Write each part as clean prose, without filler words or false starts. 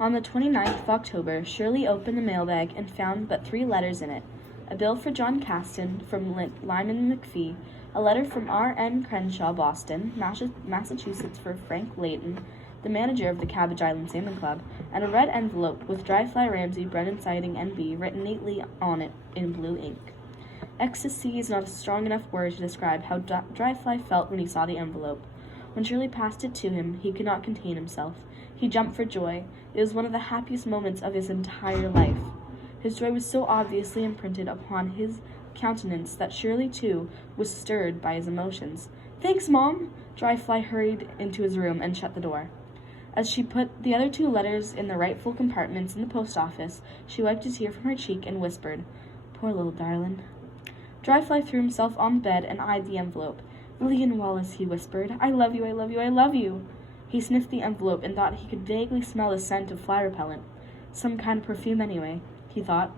On the 29th of October, Shirley opened the mailbag and found but 3 letters in it. A bill for John Caston from Lyman McPhee, a letter from R.N. Crenshaw, Boston, Massachusetts for Frank Layton, the manager of the Cabbage Island Salmon Club, and a red envelope with Dryfly Ramsay, Brennan Siding, N.B. written neatly on it in blue ink. Ecstasy is not a strong enough word to describe how Dryfly felt when he saw the envelope. When Shirley passed it to him, he could not contain himself. He jumped for joy. It was one of the happiest moments of his entire life. His joy was so obviously imprinted upon his countenance that Shirley, too, was stirred by his emotions. "Thanks, Mom!" Dryfly hurried into his room and shut the door. As she put the other 2 letters in the rightful compartments in the post office, she wiped a tear from her cheek and whispered, "Poor little darlin'." Dryfly threw himself on the bed and eyed the envelope. "Lillian Wallace," he whispered, "I love you, I love you, I love you." He sniffed the envelope and thought he could vaguely smell the scent of fly repellent. Some kind of perfume anyway, he thought.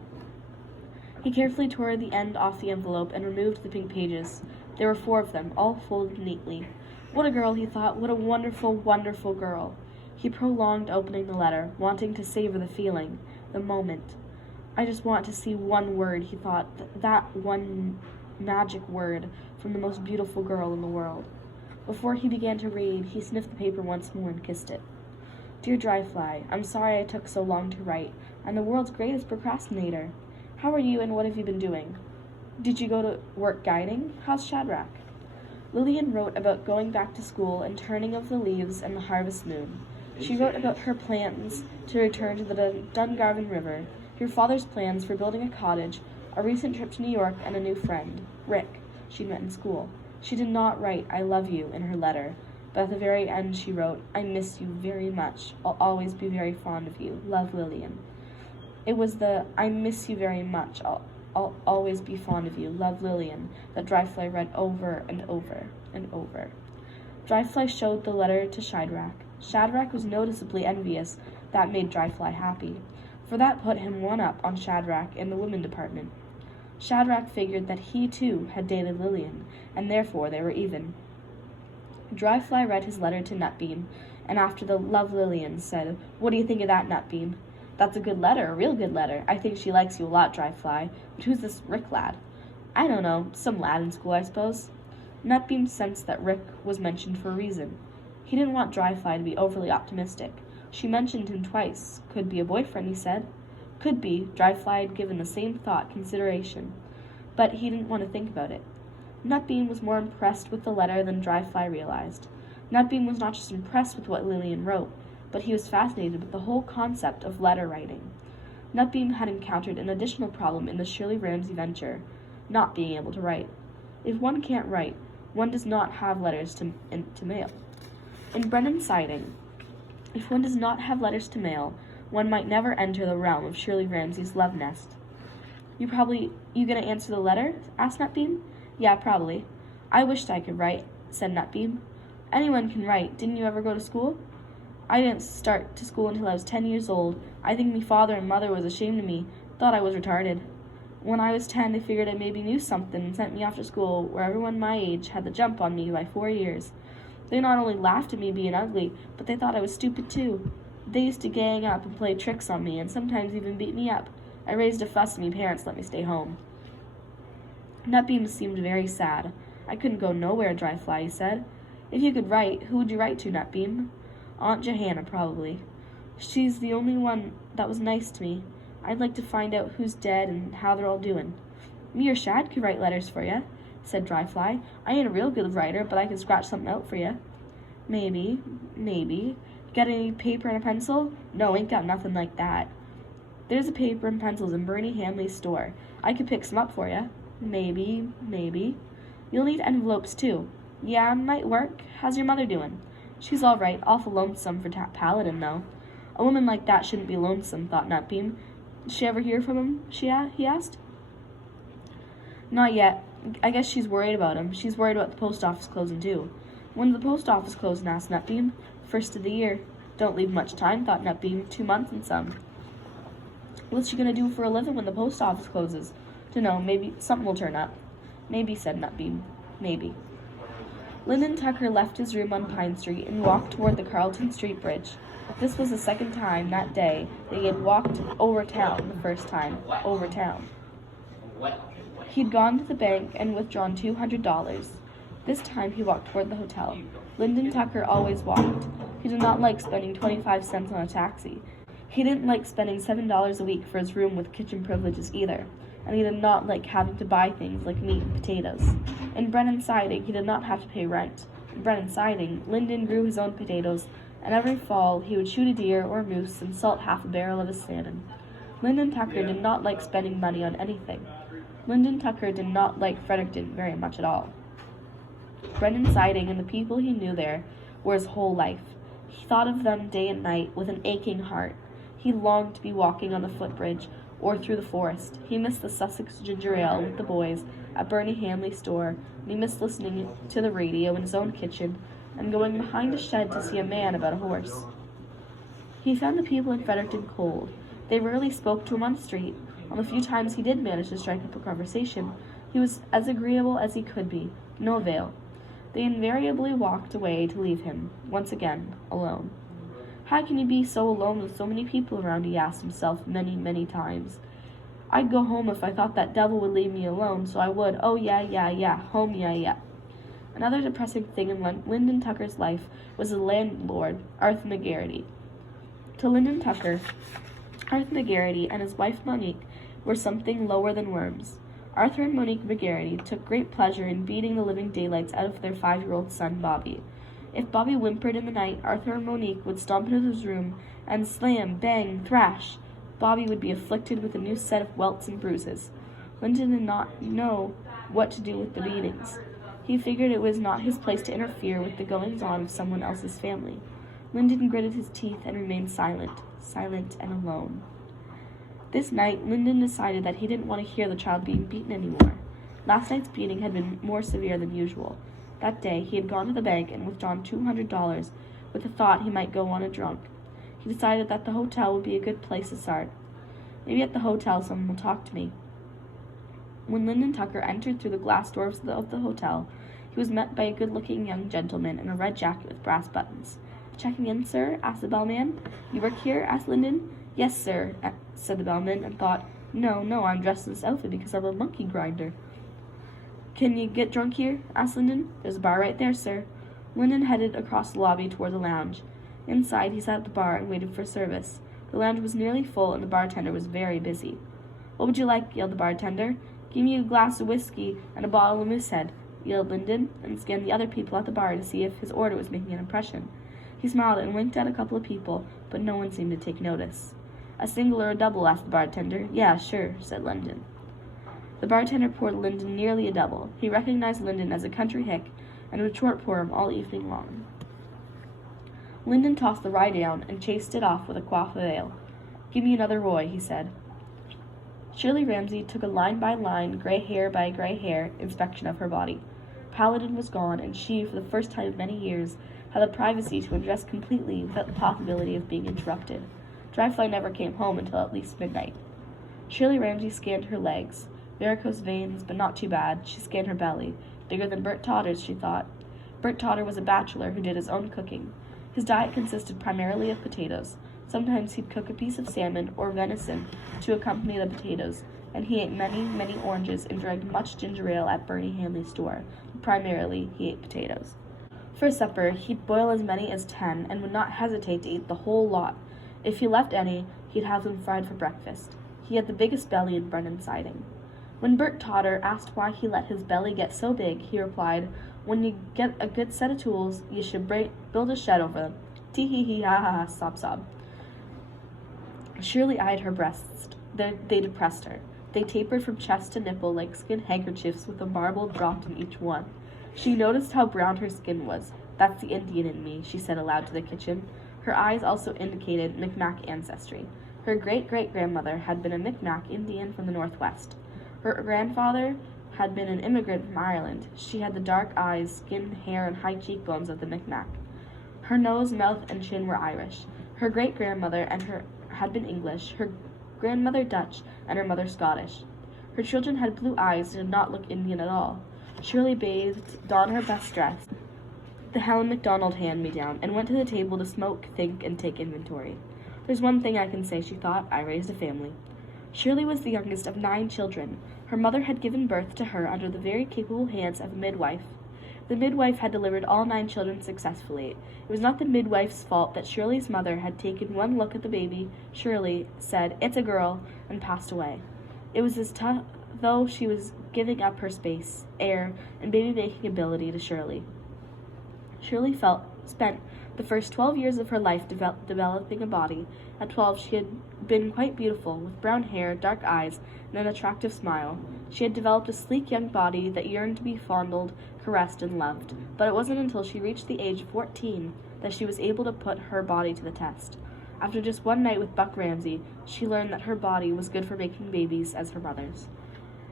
He carefully tore the end off the envelope and removed the pink pages. There were 4 of them, all folded neatly. What a girl, he thought. What a wonderful, wonderful girl. He prolonged opening the letter, wanting to savor the feeling, the moment. "I just want to see one word," he thought, "that one magic word from the most beautiful girl in the world." Before he began to read, he sniffed the paper once more and kissed it. "Dear Dryfly, I'm sorry I took so long to write. I'm the world's greatest procrastinator. How are you and what have you been doing? Did you go to work guiding? How's Shadrack?" Lillian wrote about going back to school and turning of the leaves and the harvest moon. She wrote about her plans to return to the Dungarvan River, her father's plans for building a cottage, a recent trip to New York, and a new friend, Rick, she'd met in school. She did not write "I love you" in her letter, but at the very end she wrote, "I miss you very much. I'll always be very fond of you. Love, Lillian." It was the "I miss you very much. I'll always be fond of you. Love, Lillian" that Dryfly read over and over and over. Dryfly showed the letter to Shadrack. Shadrack was noticeably envious. That made Dryfly happy, for that put him 1 up on Shadrack in the women department. Shadrack figured that he, too, had dated Lillian, and therefore they were even. Dryfly read his letter to Nutbeam, and after the "Love, Lillian," said, "What do you think of that, Nutbeam?" "That's a good letter, a real good letter. I think she likes you a lot, Dryfly. But who's this Rick lad?" "I don't know. Some lad in school, I suppose." Nutbeam sensed that Rick was mentioned for a reason. He didn't want Dryfly to be overly optimistic. She mentioned him twice. Could be a boyfriend, he said. Could be. Dryfly had given the same thought consideration, but he didn't want to think about it. Nutbeam was more impressed with the letter than Dryfly realized. Nutbeam was not just impressed with what Lillian wrote, but he was fascinated with the whole concept of letter writing. Nutbeam had encountered an additional problem in the Shirley Ramsay venture, not being able to write. If one can't write, one does not have letters to mail. In Brennan Siding, if one does not have letters to mail, one might never enter the realm of Shirley Ramsay's love nest. You gonna answer the letter?" asked Nutbeam. "Yeah, probably." "I wished I could write," said Nutbeam. "Anyone can write. Didn't you ever go to school?" "I didn't start to school until I was 10 years old. I think me father and mother was ashamed of me, thought I was retarded. When I was 10, they figured I maybe knew something and sent me off to school where everyone my age had the jump on me by 4 years. They not only laughed at me being ugly, but they thought I was stupid too. They used to gang up and play tricks on me and sometimes even beat me up. I raised a fuss and me parents let me stay home." Nutbeam seemed very sad. "I couldn't go nowhere, Dryfly," he said. "If you could write, who would you write to, Nutbeam?" "Aunt Johanna, probably. She's the only one that was nice to me. I'd like to find out who's dead and how they're all doing." "Me or Shad could write letters for you," said Dryfly. "I ain't a real good writer, but I could scratch something out for you." Maybe. Got any paper and a pencil?" "No, ain't got nothing like that." "There's a paper and pencils in Bernie Hamley's store. I could pick some up for you." Maybe. "You'll need envelopes, too." "Yeah, might work. How's your mother doing?" "She's all right. Awful lonesome for Palidin, though." "A woman like that shouldn't be lonesome," thought Nutbeam. "Did she ever hear from him?" he asked. "Not yet. I guess she's worried about him. She's worried about the post office closing, too." "When did the post office close?" asked Nutbeam. "First of the year." "Don't leave much time," thought Nutbeam. 2 months and some. "What's she gonna do for a living when the post office closes?" "Dunno, maybe something will turn up." "Maybe," said Nutbeam. "Maybe." Lindon Tucker left his room on Pine Street and walked toward the Carlton Street Bridge. This was the second time that day that he had walked over town. The first time over town. He'd gone to the bank and withdrawn $200. This time he walked toward the hotel. Lindon Tucker always walked. He did not like spending 25 cents on a taxi. He didn't like spending $7 a week for his room with kitchen privileges either, and he did not like having to buy things like meat and potatoes. In Brennan Siding, he did not have to pay rent. In Brennan Siding, Lindon grew his own potatoes, and every fall he would shoot a deer or a moose and salt half a barrel of his salmon. Lindon Tucker did not like spending money on anything. Lindon Tucker did not like Fredericton very much at all. Brennan Siding and the people he knew there were his whole life. He thought of them day and night with an aching heart. He longed to be walking on the footbridge or through the forest. He missed the Sussex ginger ale with the boys at Bernie Hanley's store, and he missed listening to the radio in his own kitchen and going behind a shed to see a man about a horse. He found the people in Fredericton cold. They rarely spoke to him on the street. On the few times he did manage to strike up a conversation, he was as agreeable as he could be. No avail. They invariably walked away to leave him, once again, alone. How can you be so alone with so many people around, he asked himself many, many times. I'd go home if I thought that devil would leave me alone, so I would. Oh, yeah, home, yeah. Another depressing thing in Lindon Tucker's life was the landlord, Arthur McGarity. To Lindon Tucker, Arthur McGarity and his wife Monique were something lower than worms. Arthur and Monique McGarity took great pleasure in beating the living daylights out of their 5-year-old son, Bobby. If Bobby whimpered in the night, Arthur and Monique would stomp into his room and slam, bang, thrash. Bobby would be afflicted with a new set of welts and bruises. Lindon did not know what to do with the beatings. He figured it was not his place to interfere with the goings-on of someone else's family. Lindon gritted his teeth and remained silent and alone. This night, Lindon decided that he didn't want to hear the child being beaten anymore. Last night's beating had been more severe than usual. That day, he had gone to the bank and withdrawn $200 with the thought he might go on a drunk. He decided that the hotel would be a good place to start. Maybe at the hotel someone will talk to me. When Lindon Tucker entered through the glass doors of the hotel, he was met by a good-looking young gentleman in a red jacket with brass buttons. "Checking in, sir?" asked the bellman. "You work here?" asked Lindon. "Yes, sir," said the bellman, and thought, No, I'm dressed in this outfit because I'm a monkey grinder." "Can you get drunk here?" asked Lindon. "There's a bar right there, sir." Lindon headed across the lobby toward the lounge. Inside, he sat at the bar and waited for service. The lounge was nearly full, and the bartender was very busy. "What would you like?" yelled the bartender. "Give me a glass of whiskey and a bottle of Moosehead," yelled Lindon, and scanned the other people at the bar to see if his order was making an impression. He smiled and winked at a couple of people, but no one seemed to take notice. "A single or a double?" asked the bartender. "Yeah, sure," said Lindon. The bartender poured Lindon nearly a double. He recognized Lindon as a country hick, and would short pour him all evening long. Lindon tossed the rye down and chased it off with a quaff of ale. "Give me another Roy," he said. Shirley Ramsay took a line-by-line, gray-hair-by-gray-hair inspection of her body. Palidin was gone, and she, for the first time in many years, had the privacy to undress completely without the possibility of being interrupted. Dryfly never came home until at least midnight. Shirley Ramsay scanned her legs. Varicose veins, but not too bad. She scanned her belly. Bigger than Bert Totter's, she thought. Bert Totter was a bachelor who did his own cooking. His diet consisted primarily of potatoes. Sometimes he'd cook a piece of salmon or venison to accompany the potatoes, and he ate many, many oranges and drank much ginger ale at Bernie Hanley's store. But primarily, he ate potatoes. For supper, he'd boil as many as 10 and would not hesitate to eat the whole lot. If he left any, he'd have them fried for breakfast. He had the biggest belly in Brennan Siding. When Bert Totter asked why he let his belly get so big, he replied, "When you get a good set of tools, you should build a shed over them." Tee-hee-hee-ha-ha-ha, sob. Shirley eyed her breasts. They depressed her. They tapered from chest to nipple like skin handkerchiefs with a marble dropped in each one. She noticed how brown her skin was. "That's the Indian in me," she said aloud to the kitchen. Her eyes also indicated Micmac ancestry. Her great-great-grandmother had been a Micmac Indian from the Northwest. Her grandfather had been an immigrant from Ireland. She had the dark eyes, skin, hair, and high cheekbones of the Micmac. Her nose, mouth, and chin were Irish. Her great-grandmother had been English, her grandmother Dutch, and her mother Scottish. Her children had blue eyes and did not look Indian at all. Shirley bathed, donned her best dress, the Helen MacDonald hand-me-down, and went to the table to smoke, think, and take inventory. There's one thing I can say, she thought. I raised a family. Shirley was the youngest of 9 children. Her mother had given birth to her under the very capable hands of a midwife. The midwife had delivered all 9 children successfully. It was not the midwife's fault that Shirley's mother had taken one look at the baby, Shirley, said, "It's a girl," and passed away. It was as though she was giving up her space, air, and baby-making ability to Shirley. Shirley spent the first 12 years of her life developing a body. At 12, she had been quite beautiful, with brown hair, dark eyes, and an attractive smile. She had developed a sleek young body that yearned to be fondled, caressed, and loved. But it wasn't until she reached the age of 14 that she was able to put her body to the test. After just one night with Buck Ramsey, she learned that her body was good for making babies as her mother's.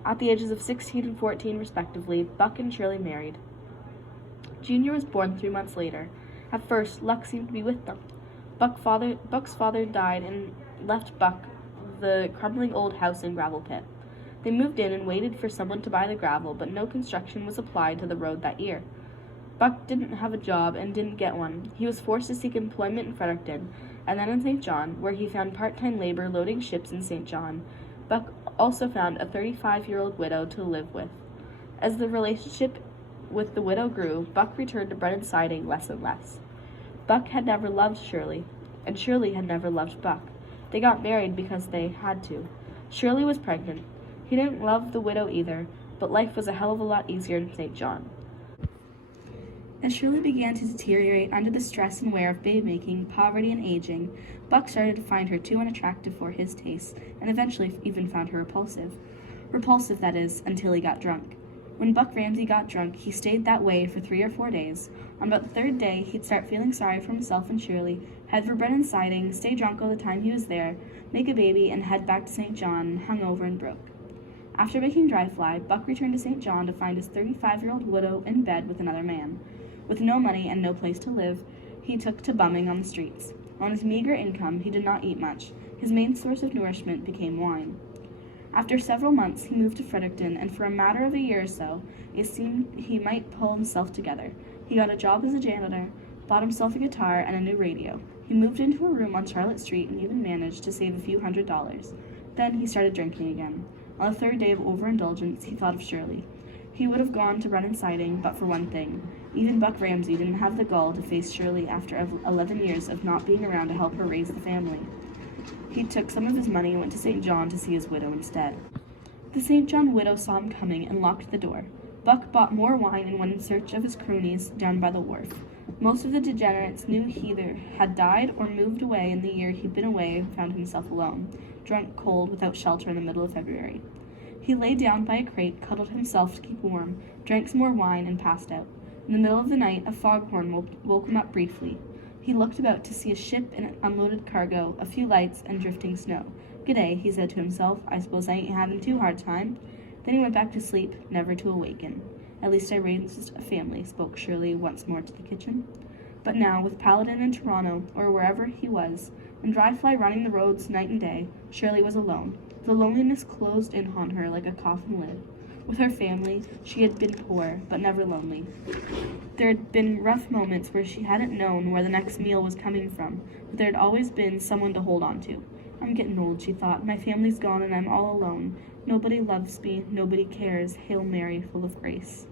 At the ages of 16 and 14, respectively, Buck and Shirley married. Junior was born 3 months later. At first, luck seemed to be with them. Buck's father died and left Buck the crumbling old house and gravel pit. They moved in and waited for someone to buy the gravel, but no construction was applied to the road that year. Buck didn't have a job and didn't get one. He was forced to seek employment in Fredericton, and then in St. John, where he found part-time labor loading ships in St. John. Buck also found a 35-year-old widow to live with. As the relationship with the widow grew, Buck returned to bread and siding less and less. Buck had never loved Shirley, and Shirley had never loved Buck. They got married because they had to. Shirley was pregnant. He didn't love the widow either, but life was a hell of a lot easier in St. John. As Shirley began to deteriorate under the stress and wear of baby-making, poverty, and aging, Buck started to find her too unattractive for his tastes, and eventually even found her repulsive. Repulsive, that is, until he got drunk. When Buck Ramsey got drunk, he stayed that way for 3 or 4 days. On about the 3rd day, he'd start feeling sorry for himself and Shirley, head for bread and siding, stay drunk all the time he was there, make a baby, and head back to St. John, hungover and broke. After making Dryfly, Buck returned to St. John to find his 35-year-old widow in bed with another man. With no money and no place to live, he took to bumming on the streets. On his meager income, he did not eat much. His main source of nourishment became wine. After several months, he moved to Fredericton, and for a matter of a year or so, it seemed he might pull himself together. He got a job as a janitor, bought himself a guitar and a new radio. He moved into a room on Charlotte Street and even managed to save a few $100s. Then he started drinking again. On the 3rd day of overindulgence, he thought of Shirley. He would have gone to bread and siding, but for one thing. Even Buck Ramsey didn't have the gall to face Shirley after 11 years of not being around to help her raise the family. He took some of his money and went to St. John to see his widow instead. The St. John widow saw him coming and locked the door. Buck bought more wine and went in search of his cronies down by the wharf. Most of the degenerates knew he either had died or moved away in the year he'd been away and found himself alone, drunk, cold, without shelter in the middle of February. He lay down by a crate, cuddled himself to keep warm, drank some more wine, and passed out. In the middle of the night, a foghorn woke him up briefly. He looked about to see a ship and unloaded cargo, a few lights, and drifting snow. "G'day," he said to himself. "I suppose I ain't having too hard time." Then he went back to sleep, never to awaken. "At least I raised a family," spoke Shirley once more to the kitchen. But now, with Palidin in Toronto, or wherever he was, and Dryfly running the roads night and day, Shirley was alone. The loneliness closed in on her like a coffin lid. With her family, she had been poor, but never lonely. There had been rough moments where she hadn't known where the next meal was coming from, but there had always been someone to hold on to. "I'm getting old," she thought. "My family's gone and I'm all alone. Nobody loves me, nobody cares. Hail Mary, full of grace."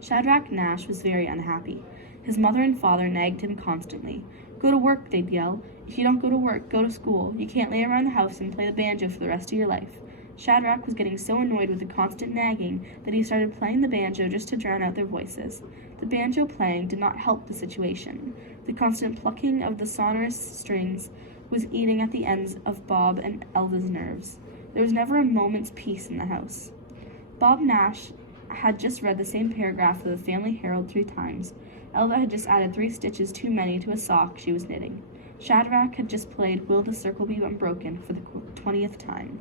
Shadrack Nash was very unhappy. His mother and father nagged him constantly. "Go to work," they'd yell. "If you don't go to work, go to school. You can't lay around the house and play the banjo for the rest of your life." Shadrack was getting so annoyed with the constant nagging that he started playing the banjo just to drown out their voices. The banjo playing did not help the situation. The constant plucking of the sonorous strings was eating at the ends of Bob and Elva's nerves. There was never a moment's peace in the house. Bob Nash had just read the same paragraph of the Family Herald 3 times. Elva had just added 3 stitches too many to a sock she was knitting. Shadrack had just played Will the Circle Be Unbroken for the 20th time.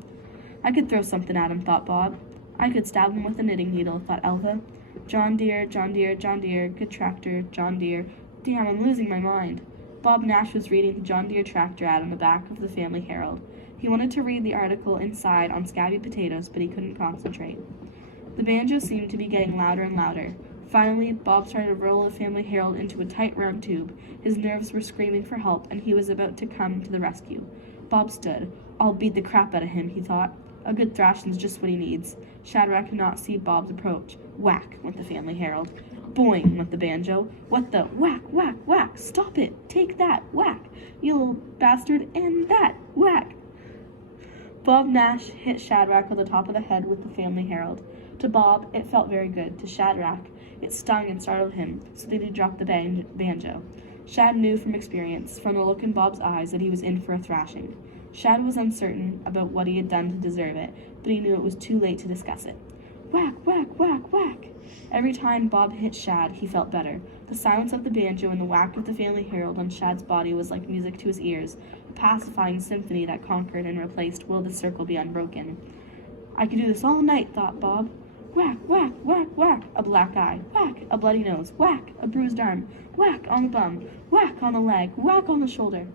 "I could throw something at him," thought Bob. "I could stab him with a knitting needle," thought Elva. John Deere, John Deere, John Deere, good tractor, John Deere. Damn, I'm losing my mind." Bob Nash was reading the John Deere tractor ad on the back of the Family Herald. He wanted to read the article inside on scabby potatoes, but he couldn't concentrate. The banjo seemed to be getting louder and louder. Finally, Bob started to roll the Family Herald into a tight round tube. His nerves were screaming for help, and he was about to come to the rescue. Bob stood. I'll beat the crap out of him, he thought. A good thrashing's just what he needs. Shadrack could not see Bob's approach. Whack went the Family Herald. Boing went the banjo. What the? Whack, whack, whack! Stop it! Take that! Whack! You little bastard! And that! Whack! Bob Nash hit Shadrack on the top of the head with the Family Herald. To Bob, it felt very good. To Shadrack, it stung and startled him, so that he dropped the banjo. Shad knew from experience, from the look in Bob's eyes, that he was in for a thrashing. Shad was uncertain about what he had done to deserve it, but he knew it was too late to discuss it. Whack, whack, whack, whack! Every time Bob hit Shad, he felt better. The silence of the banjo and the whack of the Family Herald on Shad's body was like music to his ears, a pacifying symphony that conquered and replaced Will the Circle Be Unbroken. I could do this all night, thought Bob. Whack, whack, whack, whack, a black eye. Whack, a bloody nose. Whack, a bruised arm. Whack on the bum. Whack on the leg. Whack on the shoulder.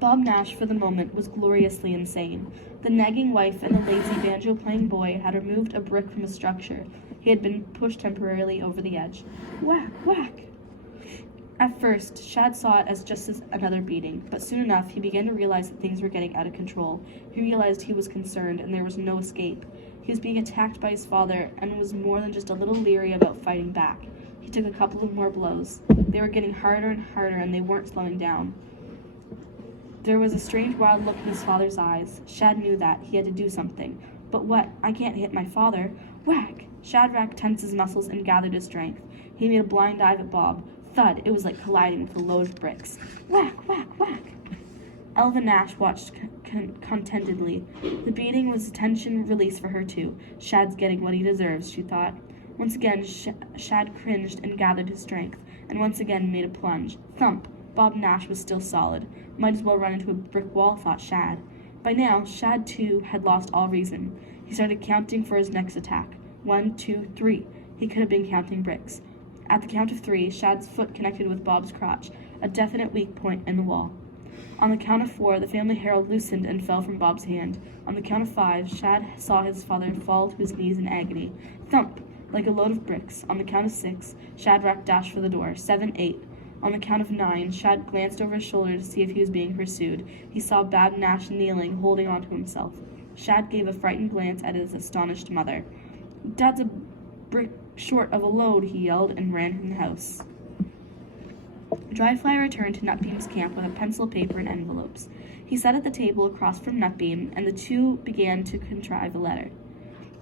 Bob Nash, for the moment, was gloriously insane. The nagging wife and the lazy banjo-playing boy had removed a brick from a structure. He had been pushed temporarily over the edge. Whack, whack! At first, Shad saw it as just as another beating, but soon enough he began to realize that things were getting out of control. He realized he was concerned, and there was no escape. He was being attacked by his father, and was more than just a little leery about fighting back. He took a couple of more blows. They were getting harder and harder, and they weren't slowing down. There was a strange wild look in his father's eyes. Shad knew that. He had to do something. But what? I can't hit my father. Whack! Shadrack tensed his muscles and gathered his strength. He made a blind dive at Bob. Thud! It was like colliding with a load of bricks. Whack! Whack! Whack! Elva Nash watched contentedly. The beating was a tension release for her, too. Shad's getting what he deserves, she thought. Once again, Shad cringed and gathered his strength, and once again made a plunge. Thump! Bob Nash was still solid. Might as well run into a brick wall, thought Shad. By now, Shad, too, had lost all reason. He started counting for his next attack. 1, 2, 3. He could have been counting bricks. At the count of 3, Shad's foot connected with Bob's crotch, a definite weak point in the wall. On the count of 4, the Family Herald loosened and fell from Bob's hand. On the count of 5, Shad saw his father fall to his knees in agony. Thump! Like a load of bricks. On the count of 6, Shadrack dashed for the door. 7, 8. On the count of 9, Shad glanced over his shoulder to see if he was being pursued. He saw Bob Nash kneeling, holding on to himself. Shad gave a frightened glance at his astonished mother. Dad's a brick short of a load, he yelled, and ran from the house. Dryfly returned to Nutbeam's camp with a pencil, paper, and envelopes. He sat at the table across from Nutbeam, and the two began to contrive a letter.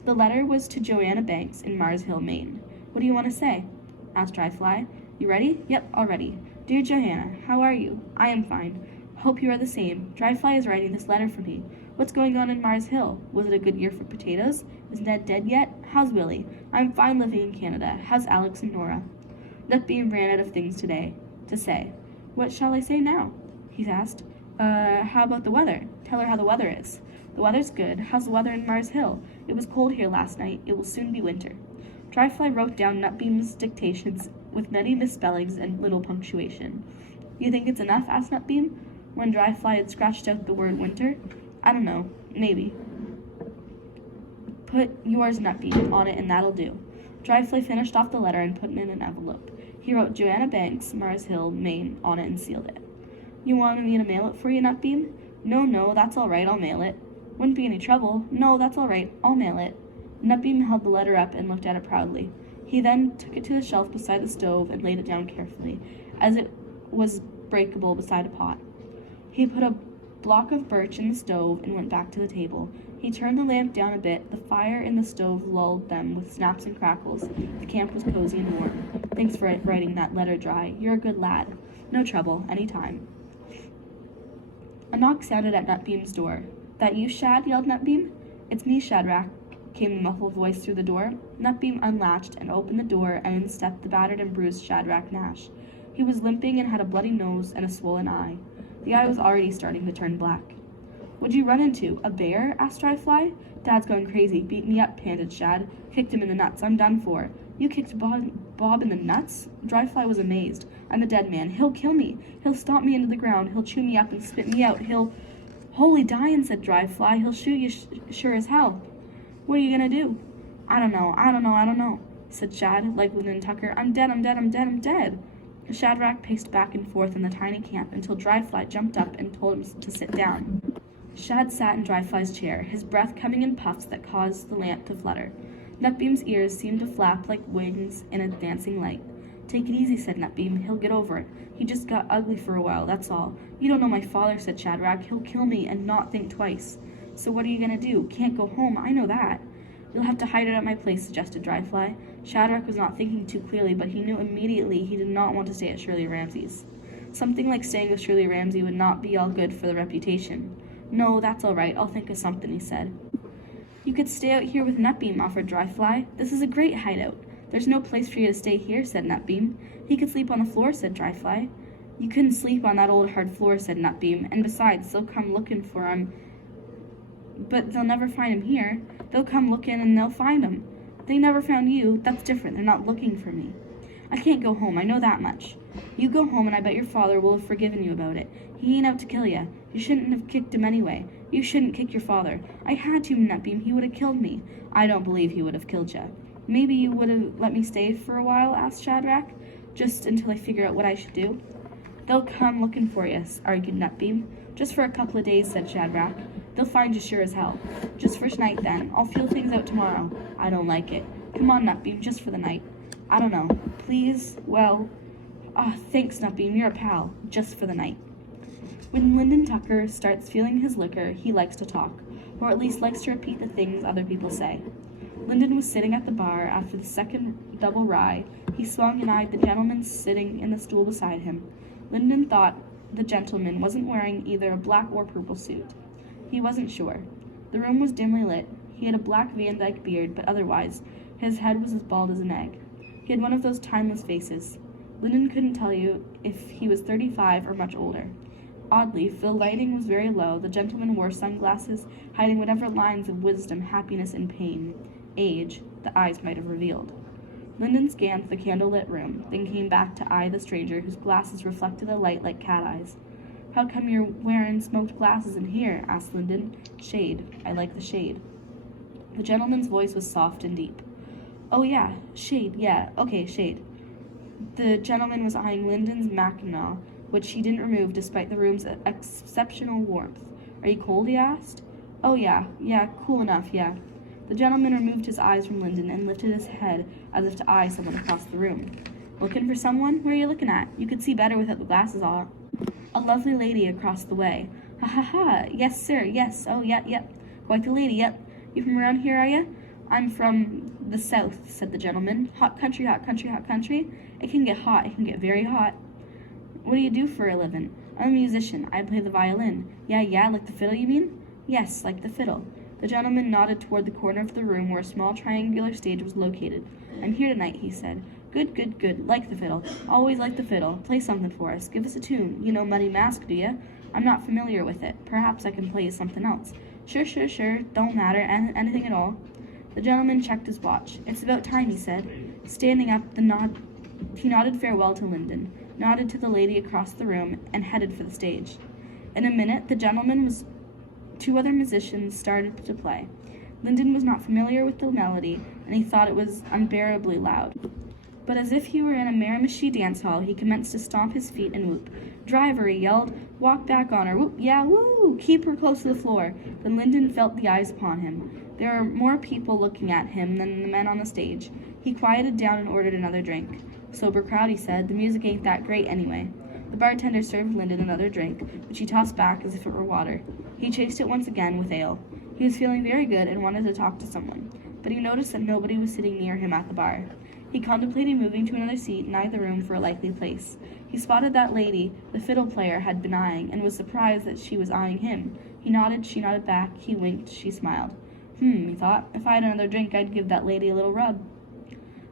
The letter was to Joanna Banks in Mars Hill, Maine. What do you want to say? Asked Dryfly. You ready? Yep, all ready. Dear Johanna, how are you? I am fine. Hope you are the same. Dryfly is writing this letter for me. What's going on in Mars Hill? Was it a good year for potatoes? Is Ned dead yet? How's Willie? I'm fine living in Canada. How's Alex and Nora? Nutbeam ran out of things to say. What shall I say now? He asked. How about the weather? Tell her how the weather is. The weather's good. How's the weather in Mars Hill? It was cold here last night. It will soon be winter. Dryfly wrote down Nutbeam's dictations with many misspellings and little punctuation. You think it's enough? Asked Nutbeam, when Dryfly had scratched out the word winter. I don't know. Maybe. Put yours, Nutbeam, on it, and that'll do. Dryfly finished off the letter and put it in an envelope. He wrote Joanna Banks, Mars Hill, Maine, on it and sealed it. You want me to mail it for you, Nutbeam? No, that's all right. I'll mail it. Wouldn't be any trouble. No, that's all right. I'll mail it. Nutbeam held the letter up and looked at it proudly. He then took it to the shelf beside the stove and laid it down carefully, as it was breakable beside a pot. He put a block of birch in the stove and went back to the table. He turned the lamp down a bit. The fire in the stove lulled them with snaps and crackles. The camp was cozy and warm. Thanks for writing that letter, Dry. You're a good lad. No trouble. Any time. A knock sounded at Nutbeam's door. That you, Shad? Yelled Nutbeam. It's me, Shadrack, came the muffled voice through the door. Nutbeam unlatched and opened the door, and in stepped the battered and bruised Shadrack Nash. He was limping and had a bloody nose and a swollen eye. The eye was already starting to turn black. What'd you run into? A bear? Asked Dryfly. Dad's going crazy. Beat me up, panted Shad. Kicked him in the nuts. I'm done for. You kicked Bob in the nuts? Dryfly was amazed. I'm a dead man. He'll kill me. He'll stomp me into the ground. He'll chew me up and spit me out. Holy dyin', said Dryfly. He'll shoot you sure as hell. What are you gonna do? I don't know. said Shad, like Lindon Tucker. I'm dead, I'm dead, I'm dead, I'm dead. Shadrack paced back and forth in the tiny camp until Dryfly jumped up and told him to sit down. Shad sat in Dryfly's chair, his breath coming in puffs that caused the lamp to flutter. Nutbeam's ears seemed to flap like wings in a dancing light. Take it easy, said Nutbeam. He'll get over it. He just got ugly for a while, that's all. You don't know my father, said Shadrack. He'll kill me and not think twice. So what are you going to do? Can't go home, I know that. You'll have to hide it at my place, suggested Dryfly. Shadrack was not thinking too clearly, but he knew immediately he did not want to stay at Shirley Ramsay's. Something like staying with Shirley Ramsay would not be all good for the reputation. No, that's all right. I'll think of something, he said. You could stay out here with Nutbeam, offered Dryfly. This is a great hideout. There's no place for you to stay here, said Nutbeam. He could sleep on the floor, said Dryfly. You couldn't sleep on that old hard floor, said Nutbeam, and besides, they'll come looking for him. But they'll never find him here. They'll come looking and they'll find him. They never found you. That's different. They're not looking for me. I can't go home. I know that much. You go home and I bet your father will have forgiven you about it. He ain't out to kill you. You shouldn't have kicked him anyway. You shouldn't kick your father. I had to, Nutbeam. He would have killed me. I don't believe he would have killed you. Maybe you would have let me stay for a while, asked Shadrack, just until I figure out what I should do. They'll come looking for you, argued Nutbeam. Just for a couple of days, said Shadrack. They'll find you sure as hell. Just for tonight, then. I'll feel things out tomorrow. I don't like it. Come on, Nutbeam, just for the night. I don't know. Please? Well... thanks, Nutbeam. You're a pal. Just for the night. When Lindon Tucker starts feeling his liquor, he likes to talk, or at least likes to repeat the things other people say. Lindon was sitting at the bar after the second double rye. He swung and eyed the gentleman sitting in the stool beside him. Lindon thought the gentleman wasn't wearing either a black or purple suit. He wasn't sure. The room was dimly lit. He had a black Van Dyke beard, but otherwise, his head was as bald as an egg. He had one of those timeless faces. Lindon couldn't tell you if he was 35 or much older. Oddly, if the lighting was very low, the gentleman wore sunglasses, hiding whatever lines of wisdom, happiness, and pain, age, the eyes might have revealed. Lindon scanned the candle-lit room, then came back to eye the stranger whose glasses reflected a light like cat eyes. How come you're wearing smoked glasses in here? Asked Lindon. Shade. I like the shade. The gentleman's voice was soft and deep. Oh, yeah, shade, yeah, okay, shade. The gentleman was eyeing Lindon's mackinaw, which he didn't remove despite the room's exceptional warmth. Are you cold? He asked. Oh, yeah, cool enough, yeah. The gentleman removed his eyes from Lindon and lifted his head as if to eye someone across the room. Looking for someone? Where are you looking at? You could see better without the glasses on. A lovely lady across the way. Ha ha ha, yes, sir, yes, oh, yep. Quite the lady, yep. You from around here, are you? I'm from the south, said the gentleman. Hot country, hot country, hot country. It can get hot, it can get very hot. What do you do for a living? I'm a musician. I play the violin. Yeah, like the fiddle, you mean? Yes, like the fiddle. The gentleman nodded toward the corner of the room where a small triangular stage was located. I'm here tonight, he said. Good. Like the fiddle. Always like the fiddle. Play something for us. Give us a tune. You know Muddy Mask, do you? I'm not familiar with it. Perhaps I can play you something else. Sure. Don't matter. Anything at all. The gentleman checked his watch. It's about time, he said. Standing up, he nodded farewell to Lindon, nodded to the lady across the room, and headed for the stage. In a minute, the gentleman was... Two other musicians started to play. Lindon was not familiar with the melody, and he thought it was unbearably loud. But as if he were in a Miramichi dance hall, he commenced to stomp his feet and whoop. Driver, he yelled, walk back on her. Whoop, yeah, woo! Keep her close to the floor. Then Lindon felt the eyes upon him. There were more people looking at him than the men on the stage. He quieted down and ordered another drink. Sober crowd, he said. The music ain't that great anyway. The bartender served Lindon another drink, which he tossed back as if it were water. He chased it once again with ale. He was feeling very good and wanted to talk to someone, but he noticed that nobody was sitting near him at the bar. He contemplated moving to another seat and eyed the room for a likely place. He spotted that lady the fiddle player had been eyeing, and was surprised that she was eyeing him. He nodded, she nodded back, he winked, she smiled. He thought, if I had another drink, I'd give that lady a little rub.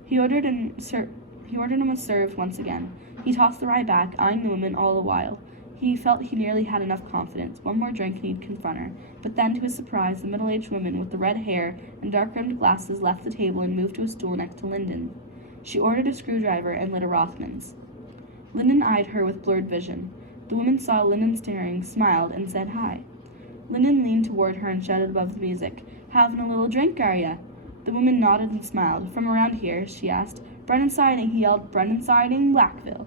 He ordered and was served once again. He tossed the rye back, eyeing the woman all the while. He felt he nearly had enough confidence. One more drink and he'd confront her. But then, to his surprise, the middle-aged woman with the red hair and dark-rimmed glasses left the table and moved to a stool next to Lindon. She ordered a screwdriver and lit a Rothmans. Lindon eyed her with blurred vision. The woman saw Lindon staring, smiled, and said hi. Lindon leaned toward her and shouted above the music, Having a little drink, are ya? The woman nodded and smiled. From around here, she asked. Brennan siding, he yelled. Brennan siding, Blackville.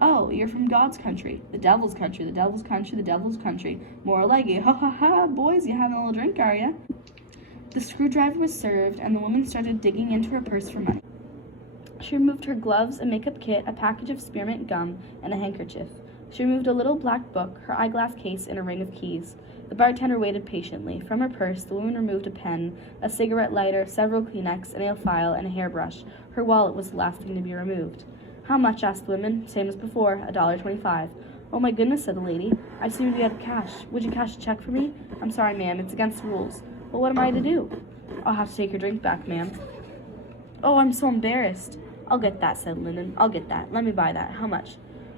Oh, you're from God's country. The devil's country, the devil's country, the devil's country. More like it. Ha ha ha, boys, you having a little drink, are ya? The screwdriver was served, and the woman started digging into her purse for money. She removed her gloves, a makeup kit, a package of spearmint gum, and a handkerchief. She removed a little black book, her eyeglass case, and a ring of keys. The bartender waited patiently. From her purse, the woman removed a pen, a cigarette lighter, several Kleenex, a nail file, and a hairbrush. Her wallet was the last thing to be removed. How much? Asked the woman. Same as before, $1.25. Oh my goodness, said the lady. I seem to be out of cash. Would you cash a check for me? I'm sorry, ma'am, it's against the rules. Well, what am I to do? I'll have to take your drink back, ma'am. Oh, I'm so embarrassed. I'll get that, said Lindon. I'll get that. Let me buy that. How much?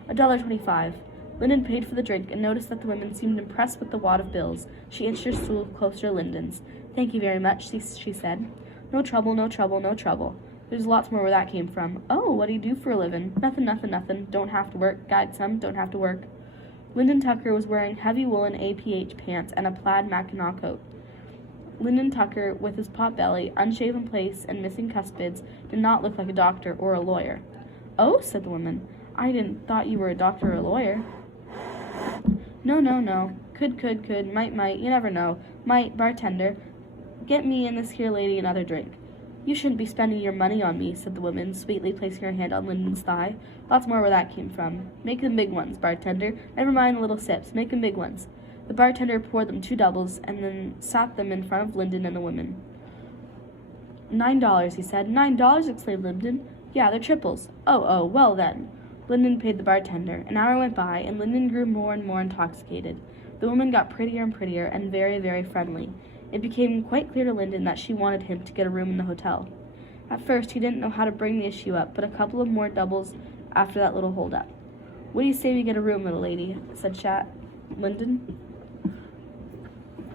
$1.25. Lindon paid for the drink and noticed that the woman seemed impressed with the wad of bills. She inched her stool closer to Lindon's. Thank you very much, she said. No trouble, no trouble, no trouble. There's lots more where that came from. Oh, what do you do for a living? Nothing. Don't have to work. Guide some, don't have to work. Lindon Tucker was wearing heavy woolen APH pants and a plaid mackinaw coat. Lindon Tucker, with his pot belly, unshaven place, and missing cuspids, did not look like a doctor or a lawyer. Oh, said the woman. I didn't thought you were a doctor or a lawyer. No. Could, might, you never know. Might, bartender. Get me and this here lady another drink. You shouldn't be spending your money on me, said the woman, sweetly placing her hand on Lindon's thigh. Lots more where that came from. Make them big ones, bartender. Never mind the little sips. Make them big ones. The bartender poured them 2 doubles and then sat them in front of Lindon and the woman. $9, he said. $9, exclaimed Lindon. Yeah, they're triples. Oh, well then. Lindon paid the bartender. An hour went by, and Lindon grew more and more intoxicated. The woman got prettier and prettier, and very, very friendly. It became quite clear to Lindon that she wanted him to get a room in the hotel. At first, he didn't know how to bring the issue up, but a couple of more doubles after that little hold-up. What do you say we get a room, little lady? Said Lindon.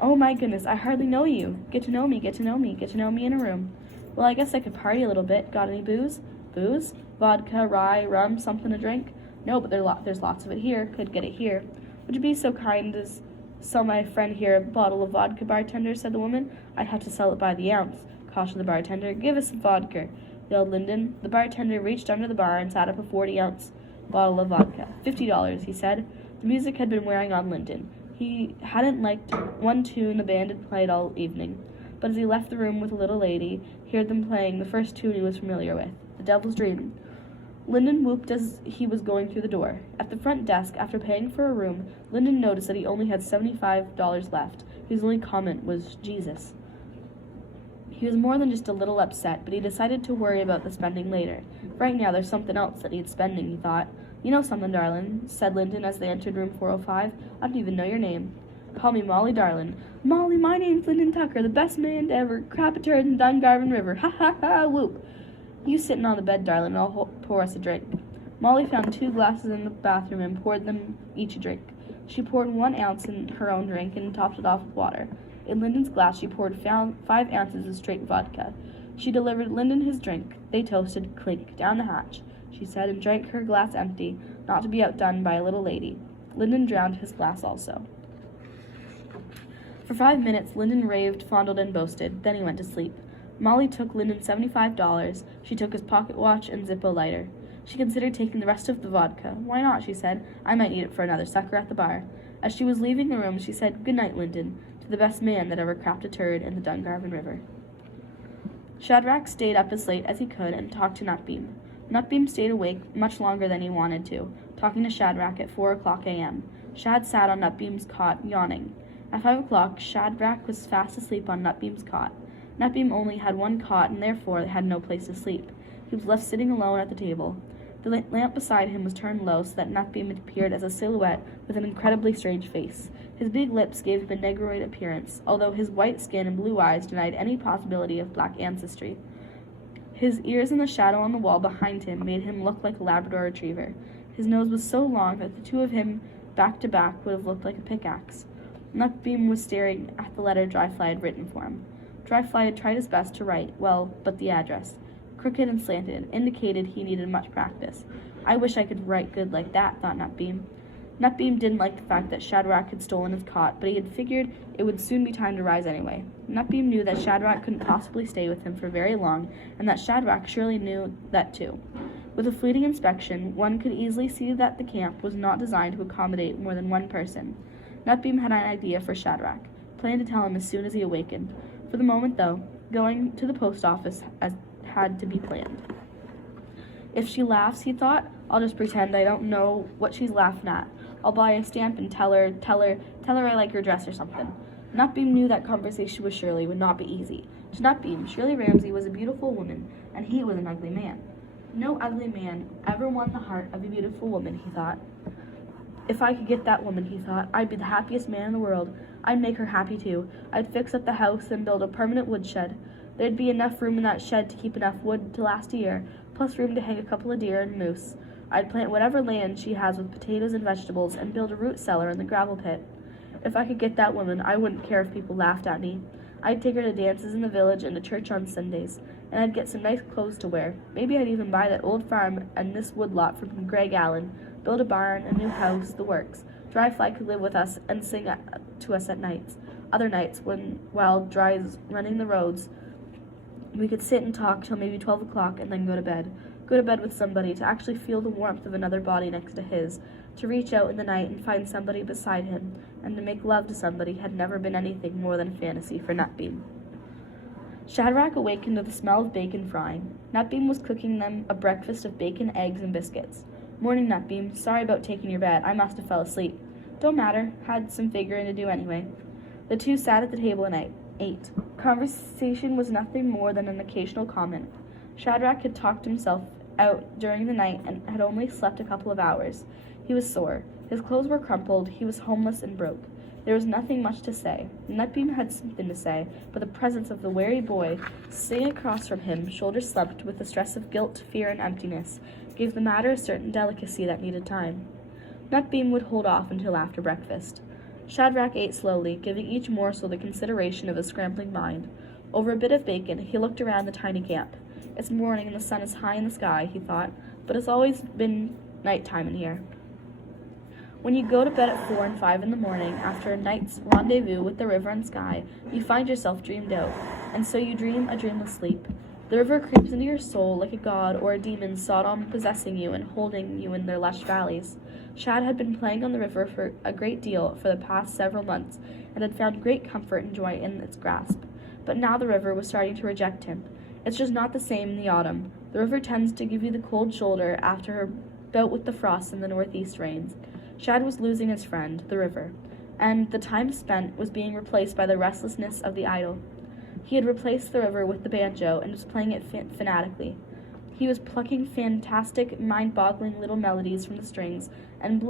Oh my goodness, I hardly know you. Get to know me in a room. Well, I guess I could party a little bit. Got any booze? Booze? Vodka, rye, rum, something to drink? No, but there's lots of it here. Could get it here. Would you be so kind as sell my friend here a bottle of vodka, bartender? Said the woman. I'd have to sell it by the ounce, cautioned the bartender. Give us some vodka, yelled Lindon. The bartender reached under the bar and sat up a 40-ounce bottle of vodka. $50, he said. The music had been wearing on Lindon. He hadn't liked one tune the band had played all evening, but as he left the room with the little lady, he heard them playing the first tune he was familiar with, The Devil's Dream. Lindon whooped as he was going through the door. At the front desk, after paying for a room, Lindon noticed that he only had $75 left. His only comment was, Jesus. He was more than just a little upset, but he decided to worry about the spending later. Right now, there's something else that needs spending, he thought. You know something, darling, said Lindon as they entered room 405. I don't even know your name. Call me Molly, darling. Molly, my name's Lindon Tucker, the best man to ever crap a turd in Dungarvan River. Ha ha ha, whoop. You sitting on the bed, darling, and I'll pour us a drink. Molly found 2 glasses in the bathroom and poured them each a drink. She poured 1 ounce in her own drink and topped it off with water. In Lindon's glass, she poured 5 ounces of straight vodka. She delivered Lindon his drink. They toasted, clink, down the hatch, she said, and drank her glass empty, not to be outdone by a little lady. Lindon drowned his glass also. For 5 minutes, Lindon raved, fondled, and boasted. Then he went to sleep. Molly took Lindon $75. She took his pocket watch and Zippo lighter. She considered taking the rest of the vodka. Why not, she said. I might need it for another sucker at the bar. As she was leaving the room, she said, Good night, Lindon, to the best man that ever crapped a turd in the Dungarvan River. Shadrack stayed up as late as he could and talked to Nutbeam. Nutbeam stayed awake much longer than he wanted to, talking to Shadrack at 4:00 a.m. Shad sat on Nutbeam's cot, yawning. At 5 o'clock, Shadrack was fast asleep on Nutbeam's cot. Nutbeam only had 1 cot and therefore had no place to sleep. He was left sitting alone at the table. The lamp beside him was turned low so that Nutbeam appeared as a silhouette with an incredibly strange face. His big lips gave him a negroid appearance, although his white skin and blue eyes denied any possibility of black ancestry. His ears in the shadow on the wall behind him made him look like a Labrador retriever. His nose was so long that the 2 of him back to back would have looked like a pickaxe. Nutbeam was staring at the letter Dryfly had written for him. Dryfly had tried his best to write, well, but the address, crooked and slanted, indicated he needed much practice. I wish I could write good like that, thought Nutbeam. Nutbeam didn't like the fact that Shadrack had stolen his cot, but he had figured it would soon be time to rise anyway. Nutbeam knew that Shadrack couldn't possibly stay with him for very long, and that Shadrack surely knew that too. With a fleeting inspection, one could easily see that the camp was not designed to accommodate more than one person. Nutbeam had an idea for Shadrack, planned to tell him as soon as he awakened. For the moment, though, going to the post office had to be planned. If she laughs, he thought, I'll just pretend I don't know what she's laughing at. I'll buy a stamp and tell her I like her dress or something. Nutbeam knew that conversation with Shirley would not be easy. To Nutbeam, Shirley Ramsay was a beautiful woman, and he was an ugly man. No ugly man ever won the heart of a beautiful woman, he thought. If I could get that woman, he thought, I'd be the happiest man in the world. I'd make her happy too. I'd fix up the house and build a permanent woodshed. There'd be enough room in that shed to keep enough wood to last a year, plus room to hang a couple of deer and moose. I'd plant whatever land she has with potatoes and vegetables and build a root cellar in the gravel pit. If I could get that woman, I wouldn't care if people laughed at me. I'd take her to dances in the village and to church on Sundays, and I'd get some nice clothes to wear. Maybe I'd even buy that old farm and this woodlot from Greg Allen, build a barn, a new house, the works. Dryfly could live with us and sing to us at nights. Other nights, while Dry's running the roads, we could sit and talk till maybe 12 o'clock and then go to bed. Go to bed with somebody, to actually feel the warmth of another body next to his, to reach out in the night and find somebody beside him, and to make love to somebody had never been anything more than a fantasy for Nutbeam. Shadrack awakened to the smell of bacon frying. Nutbeam was cooking them a breakfast of bacon, eggs, and biscuits. Morning, Nutbeam. Sorry about taking your bed. I must have fell asleep. Don't matter. Had some figuring to do anyway. The two sat at the table and ate. Conversation was nothing more than an occasional comment. Shadrack had talked himself out during the night and had only slept a couple of hours. He was sore. His clothes were crumpled. He was homeless and broke. There was nothing much to say. Nutbeam had something to say, but the presence of the wary boy sitting across from him, shoulder-slumped with the stress of guilt, fear, and emptiness, gave the matter a certain delicacy that needed time. Nutbeam would hold off until after breakfast. Shadrack ate slowly, giving each morsel the consideration of a scrambling mind. Over a bit of bacon, he looked around the tiny camp. It's morning and the sun is high in the sky, he thought, but it's always been night-time in here. When you go to bed at 4 and 5 in the morning, after a night's rendezvous with the river and sky, you find yourself dreamed out, and so you dream a dreamless sleep. The river creeps into your soul like a god or a demon sought on possessing you and holding you in their lush valleys. Shad had been playing on the river for a great deal for the past several months, and had found great comfort and joy in its grasp. But now the river was starting to reject him. It's just not the same in the autumn. The river tends to give you the cold shoulder after her bout with the frost and the northeast rains. Shad was losing his friend, the river, and the time spent was being replaced by the restlessness of the idle. He had replaced the river with the banjo and was playing it fanatically. He was plucking fantastic, mind-boggling little melodies from the strings and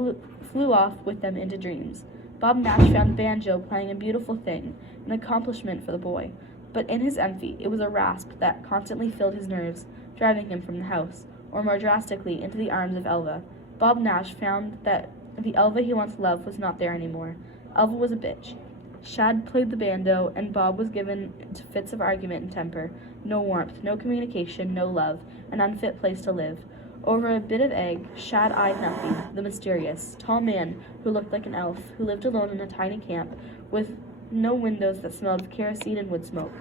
flew off with them into dreams. Bob Nash found the banjo playing a beautiful thing, an accomplishment for the boy, but in his envy it was a rasp that constantly filled his nerves, driving him from the house, or more drastically, into the arms of Elva. Bob Nash found that the Elva he once loved was not there anymore. Elva was a bitch. Shad played the banjo, and Bob was given to fits of argument and temper. No warmth, no communication, no love, an unfit place to live. Over a bit of egg, Shad eyed Nutbeam, the mysterious, tall man who looked like an elf, who lived alone in a tiny camp, with no windows that smelled of kerosene and wood smoke.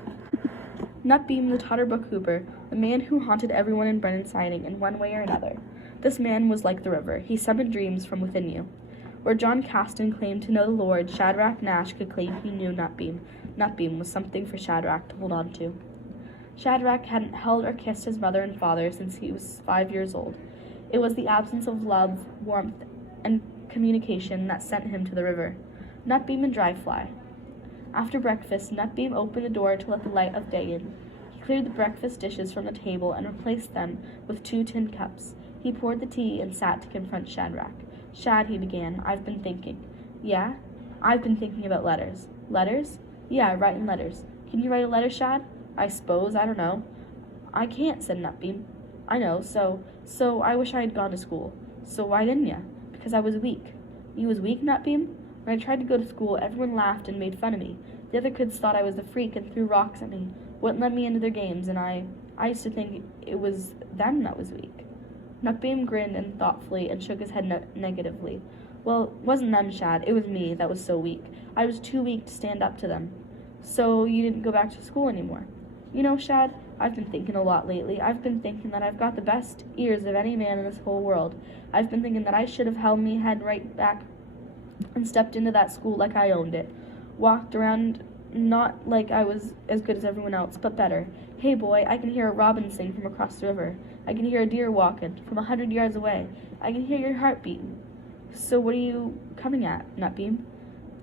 Nutbeam, the Totterbook Hooper, the man who haunted everyone in Brennan Siding in one way or another. This man was like the river. He summoned dreams from within you. Where John Caston claimed to know the Lord, Shadrack Nash could claim he knew Nutbeam. Nutbeam was something for Shadrack to hold on to. Shadrack hadn't held or kissed his mother and father since he was 5 years old. It was the absence of love, warmth, and communication that sent him to the river. Nutbeam and Dryfly. After breakfast, Nutbeam opened the door to let the light of day in. He cleared the breakfast dishes from the table and replaced them with 2 tin cups. He poured the tea and sat to confront Shadrack. Shad, he began, I've been thinking. Yeah? I've been thinking about letters. Letters? Yeah, writing letters. Can you write a letter, Shad? I suppose, I don't know. I can't, said Nutbeam. I know, so I wish I had gone to school. So why didn't you? Because I was weak. You was weak, Nutbeam? When I tried to go to school, everyone laughed and made fun of me. The other kids thought I was a freak and threw rocks at me, wouldn't let me into their games, and I used to think it was them that was weak. Nutbeam grinned and thoughtfully and shook his head negatively. Well, it wasn't them, Shad. It was me that was so weak. I was too weak to stand up to them. So you didn't go back to school anymore. You know, Shad, I've been thinking a lot lately. I've been thinking that I've got the best ears of any man in this whole world. I've been thinking that I should have held me head right back and stepped into that school like I owned it. Walked around not like I was as good as everyone else, but better. Hey boy, I can hear a robin sing from across the river. I can hear a deer walking from 100 yards away. I can hear your heart beating. So what are you coming at, Nutbeam?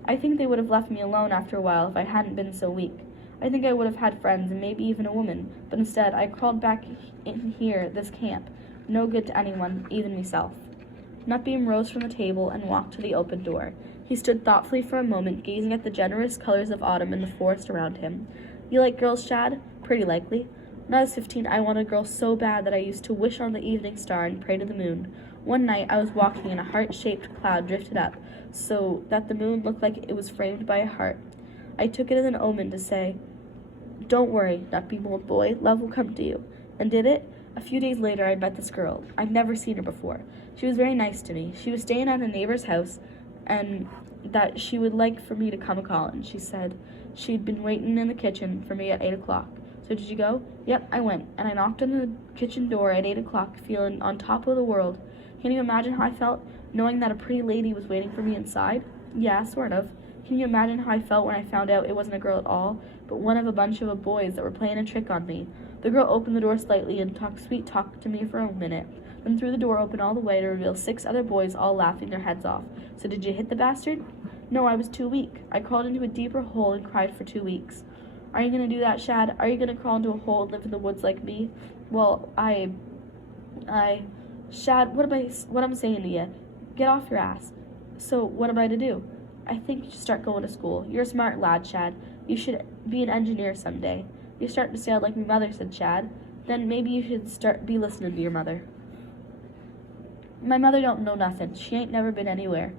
I think they would have left me alone after a while if I hadn't been so weak. I think I would have had friends and maybe even a woman, but instead I crawled back in here, this camp. No good to anyone, even myself. Nutbeam rose from the table and walked to the open door. He stood thoughtfully for a moment, gazing at the generous colors of autumn in the forest around him. You like girls, Shad? Pretty likely. When I was 15, I wanted a girl so bad that I used to wish on the evening star and pray to the moon. One night, I was walking and a heart-shaped cloud drifted up, so that the moon looked like it was framed by a heart. I took it as an omen to say, "Don't worry, Nutbeam, old boy, love will come to you." And did it? A few days later, I met this girl. I'd never seen her before. She was very nice to me. She was staying at a neighbor's house, and that she would like for me to come a-callin'. She said she'd been waiting in the kitchen for me at 8 o'clock. So did you go? Yep, I went, and I knocked on the kitchen door at 8 o'clock, feeling on top of the world. Can you imagine how I felt, knowing that a pretty lady was waiting for me inside? Yeah, sort of. Can you imagine how I felt when I found out it wasn't a girl at all, but one of a bunch of boys that were playing a trick on me? The girl opened the door slightly and talked sweet talk to me for a minute, then threw the door open all the way to reveal 6 other boys all laughing their heads off. So did you hit the bastard? No, I was too weak. I crawled into a deeper hole and cried for 2 weeks. Are you going to do that, Shad? Are you going to crawl into a hole and live in the woods like me? Well, Shad, what I'm saying to you, get off your ass. So what am I to do? I think you should start going to school. You're a smart lad, Shad. You should be an engineer someday. You're starting to sound like my mother, said Shad. Then maybe you should be listening to your mother. My mother don't know nothing. She ain't never been anywhere.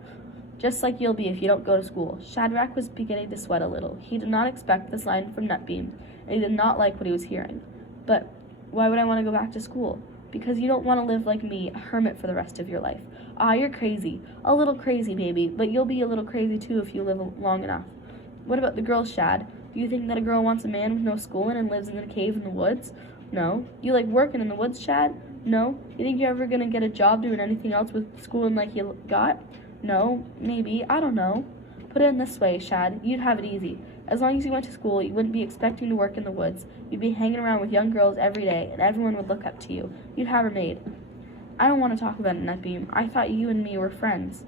Just like you'll be if you don't go to school. Shadrack was beginning to sweat a little. He did not expect this line from Nutbeam, and he did not like what he was hearing. But why would I want to go back to school? Because you don't want to live like me, a hermit for the rest of your life. Ah, you're crazy. A little crazy, maybe, but you'll be a little crazy too if you live long enough. What about the girls, Shad? Do you think that a girl wants a man with no schooling and lives in a cave in the woods? No. You like working in the woods, Shad? No. You think you're ever going to get a job doing anything else with schooling like you got? No. Maybe. I don't know. Put it in this way, Shad. You'd have it easy. As long as you went to school, you wouldn't be expecting to work in the woods. You'd be hanging around with young girls every day, and everyone would look up to you. You'd have her made. I don't want to talk about it, Nutbeam. I thought you and me were friends.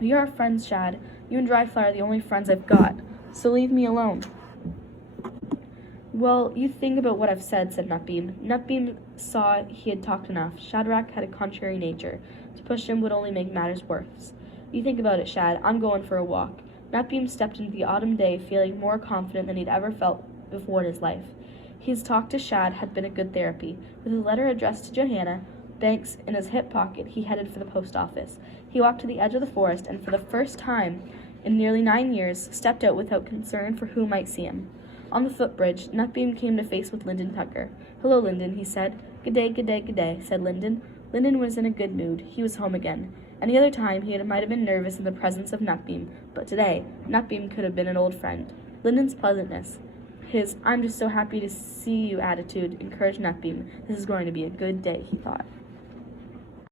We are friends, Shad. You and Dryfly are the only friends I've got. So leave me alone. Well, you think about what I've said Nutbeam. Nutbeam saw he had talked enough. Shadrack had a contrary nature. To push him would only make matters worse. You think about it, Shad. I'm going for a walk. Nutbeam stepped into the autumn day feeling more confident than he'd ever felt before in his life. His talk to Shad had been a good therapy. With his letter addressed to Johanna Banks in his hip pocket, he headed for the post office. He walked to the edge of the forest and for the first time in nearly 9 years stepped out without concern for who might see him. On the footbridge, Nutbeam came to face with Lindon Tucker. "Hello, Lindon," he said. "Good day, good day, good day," said Lindon. Lindon was in a good mood. He was home again. Any other time he might have been nervous in the presence of Nutbeam, but today Nutbeam could have been an old friend. Lindon's pleasantness, his "I'm just so happy to see you" attitude encouraged Nutbeam. This is going to be a good day, he thought.